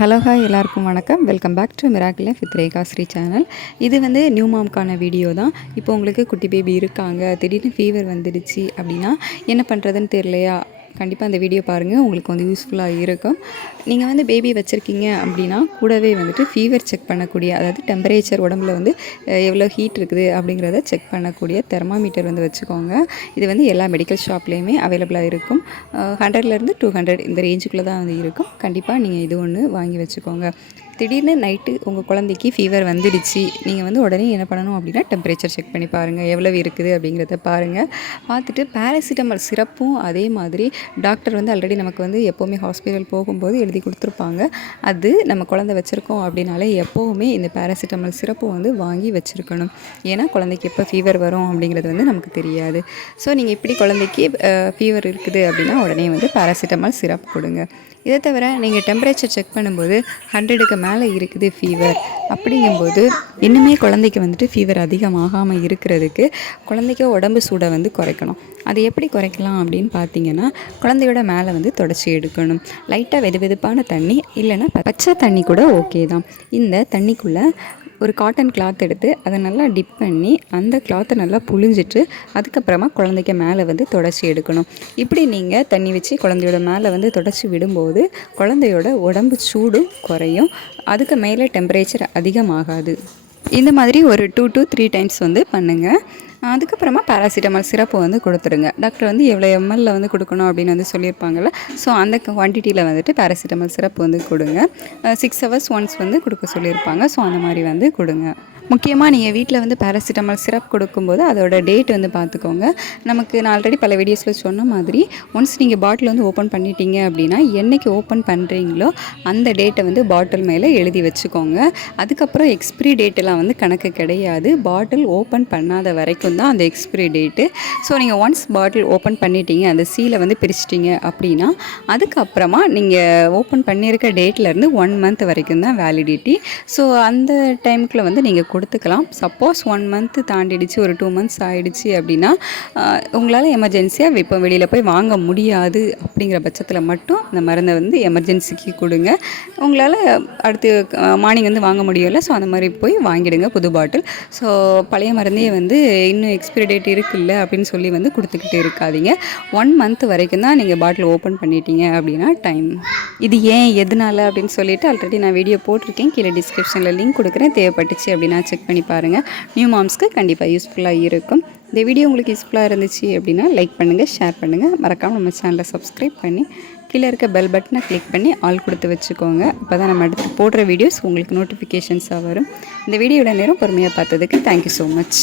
Hello hi எல்லாருக்கும் வணக்கம். Welcome back to miracle life with Rekha Sri channel. இது நியூ மாம்க்கான வீடியோ தான். இப்போ உங்களுக்கு குட்டி பேபி இருக்காங்க, திடீர்னு ஃபீவர் வந்துடுச்சு அப்படின்னா என்ன பண்ணுறதுன்னு தெரியலையா? கண்டிப்பாக அந்த வீடியோ பாருங்கள், உங்களுக்கு யூஸ்ஃபுல்லாக இருக்கும். நீங்கள் பேபி வச்சுருக்கீங்க அப்படின்னா கூடவே ஃபீவர் செக் பண்ணக்கூடிய, அதாவது டெம்பரேச்சர் உடம்புல எவ்வளோ ஹீட் இருக்குது அப்படிங்கிறத செக் பண்ணக்கூடிய தெர்மாமீட்டர் வச்சுக்கோங்க. இது எல்லா மெடிக்கல் ஷாப்லேயுமே அவைலபிளாக இருக்கும். 100லேருந்து 200 இந்த ரேஞ்சுக்குள்ளே தான் இருக்கும். கண்டிப்பாக நீங்கள் இது ஒன்று வாங்கி வச்சுக்கோங்க. திடீர்னு நைட்டு உங்கள் குழந்தைக்கு ஃபீவர் வந்துடுச்சு, நீங்கள் உடனே என்ன பண்ணணும் அப்படின்னா டெம்பரேச்சர் செக் பண்ணி பாருங்கள், எவ்வளோ இருக்குது அப்படிங்கிறத பாருங்கள். பார்த்துட்டு பேராசிட்டமால் சிரப்பும் அதே மாதிரி டாக்டர் ஆல்ரெடி நமக்கு எப்போவுமே ஹாஸ்பிட்டல் போகும்போது எழுதி கொடுத்துருப்பாங்க. அது நம்ம குழந்தை வச்சுருக்கோம் அப்படின்னாலே எப்போவுமே இந்த பேராசிட்டமால் சிரப்பு வாங்கி வச்சுருக்கணும். ஏன்னா குழந்தைக்கு எப்போ ஃபீவர் வரும் அப்படிங்கிறது நமக்கு தெரியாது. ஸோ நீங்கள் இப்படி குழந்தைக்கு ஃபீவர் இருக்குது அப்படின்னா உடனே பேராசிட்டமால் சிரப் கொடுங்க. இதை தவிர நீங்கள் டெம்பரேச்சர் செக் பண்ணும்போது 100க்கு மேலே இருக்குது ஃபீவர் அப்படிங்கும்போது இன்னுமே குழந்தைக்கு ஃபீவர் அதிகமாகாமல் இருக்கிறதுக்கு குழந்தைக்கு உடம்பு சூடை குறைக்கணும். அது எப்படி குறைக்கலாம் அப்படின்னு பார்த்தீங்கன்னா, குழந்தையோட மேலே தொடச்சி எடுக்கணும். லைட்டாக வெது வெதுப்பான தண்ணி இல்லைன்னா பச்சை தண்ணி கூட ஓகே தான். இந்த தண்ணிக்குள்ளே ஒரு காட்டன் கிளாத் எடுத்து அதை நல்லா டிப் பண்ணி அந்த கிளாத்தை நல்லா புழிஞ்சிட்டு அதுக்கப்புறமா குழந்தைக்கு மேலே தொடச்சி எடுக்கணும். இப்படி நீங்கள் தண்ணி வச்சு குழந்தையோட மேலே தொடச்சி விடும்போது குழந்தையோட உடம்பு சூடும் குறையும், அதுக்கு மேலே டெம்பரேச்சர் அதிகமாகாது. இந்த மாதிரி ஒரு 2 to 3 டைம்ஸ் பண்ணுங்கள். அதுக்கப்புறமா பேராசிட்டமால் சிரப்பு கொடுத்துருங்க. டாக்டர் எவ்வளோ எம்எல்ல கொடுக்கணும் அப்படின்னு சொல்லியிருப்பாங்கள்ல, ஸோ அந்த குவான்டிட்டியில் பேராசிட்டமால் சிரப்பு கொடுங்க. 6 hours ஒன்ஸ் கொடுக்க சொல்லியிருப்பாங்க. ஸோ அந்த மாதிரி கொடுங்க. முக்கியமாக நீங்கள் வீட்டில் பேராசிட்டமால் சிரப் கொடுக்கும்போது அதோட டேட் பார்த்துக்கோங்க. நான் ஆல்ரெடி பல வீடியோஸில் சொன்ன மாதிரி ஒன்ஸ் நீங்கள் பாட்டில் ஓப்பன் பண்ணிட்டீங்க அப்படின்னா என்றைக்கு ஓப்பன் பண்ணுறீங்களோ அந்த டேட்டை பாட்டில் மேலே எழுதி வச்சுக்கோங்க. அதுக்கப்புறம் எக்ஸ்பிரி டேட்டெல்லாம் கணக்கு கிடையாது. பாட்டில் ஓப்பன் பண்ணாத வரைக்கும் தான் அந்த எக்ஸ்பிரி டேட்டு. ஸோ நீங்கள் ஒன்ஸ் பாட்டில் ஓப்பன் பண்ணிட்டீங்க, அந்த சீலை பிரிச்சிட்டிங்க அப்படின்னா அதுக்கப்புறமா நீங்கள் ஓப்பன் பண்ணியிருக்க டேட்லேருந்து 1 month வரைக்கும் தான் வேலிடிட்டி. ஸோ அந்த டைமுக்குள்ளே நீங்கள் கொடுத்துக்கலாம். சப்போஸ் 1 month தாண்டிடுச்சு, ஒரு 2 months ஆகிடுச்சு அப்படின்னா உங்களால் எமர்ஜென்சியாக இப்போ வெளியில் போய் வாங்க முடியாது அப்படிங்கிற பட்சத்தில் மட்டும் அந்த மருந்தை எமர்ஜென்சிக்கு கொடுங்க. உங்களால் அடுத்து மார்னிங் வாங்க முடியலை, ஸோ அந்த மாதிரி போய் வாங்கிடுங்க புது பாட்டில். ஸோ பழைய மருந்தே இன்னும் எக்ஸ்பிரி டேட் இருக்குல்ல அப்படின்னு சொல்லி கொடுத்துக்கிட்டு இருக்காதீங்க. 1 month வரைக்கும் தான் நீங்கள் பாட்டில் ஓப்பன் பண்ணிட்டீங்க அப்படின்னா டைம். இது ஏன் எதனால் அப்படின்னு சொல்லிட்டு ஆல்ரெடி நான் வீடியோ போட்டிருக்கேன், கீழே டிஸ்கிரிப்ஷனில் லிங்க் கொடுக்குறேன். தேவைப்பட்டுச்சு அப்படின்னா செக் பண்ணி பாருங்கள். நியூ மாம்ஸ்க்கு கண்டிப்பாக யூஸ்ஃபுல்லாக இருக்கும். இந்த வீடியோ உங்களுக்கு யூஸ்ஃபுல்லாக இருந்துச்சு அப்படின்னா லைக் பண்ணுங்கள், ஷேர் பண்ணுங்கள். மறக்காமல் நம்ம சேனலை சப்ஸ்கிரைப் பண்ணி கீழே இருக்க பெல் பட்டனை கிளிக் பண்ணி ஆல் கொடுத்து வச்சுக்கோங்க. அப்போ தான் நம்ம அடுத்து போடுற வீடியோஸ் உங்களுக்கு நோட்டிஃபிகேஷன்ஸாக வரும். இந்த வீடியோட நேரம் பொறுமையாக பார்த்ததுக்கு தேங்க்யூ ஸோ மச்.